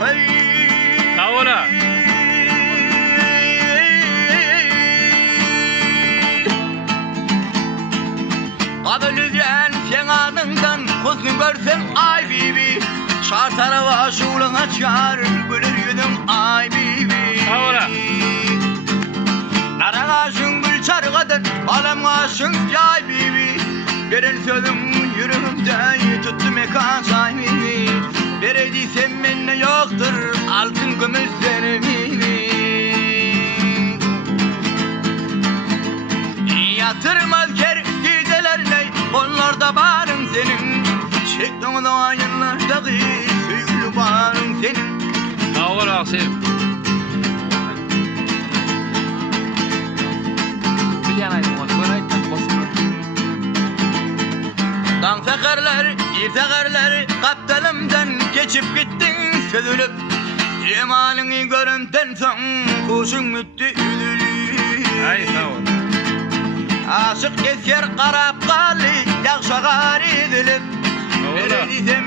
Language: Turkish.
Sağ ola. Kabulüden sen anından kuzunu görsen ay bibi. Şartara başuluna çağır gülür yüzüm ay bibi. Sağ ola. Narağaşın gül çarıgadın alamğaşın yay bibi. Veren sözüm yüreğimde tuttum ekan ay bibi. Verediysem bende yoktur altın gümüş serimi. Yatırmaz ker gidelerle onlarda barın senin. Çektiğin o ayınlardaki süylü barın senin. Sağ ola Akşehir. Dan sekerler, irtekerler kaptanımdan geçip gittin sözülüp. Cemalini göründen son kuşun müttü üzülüp. Ay sağ ol. Aşık keser karap kalı yakşagar edilip. Ola. Verediysen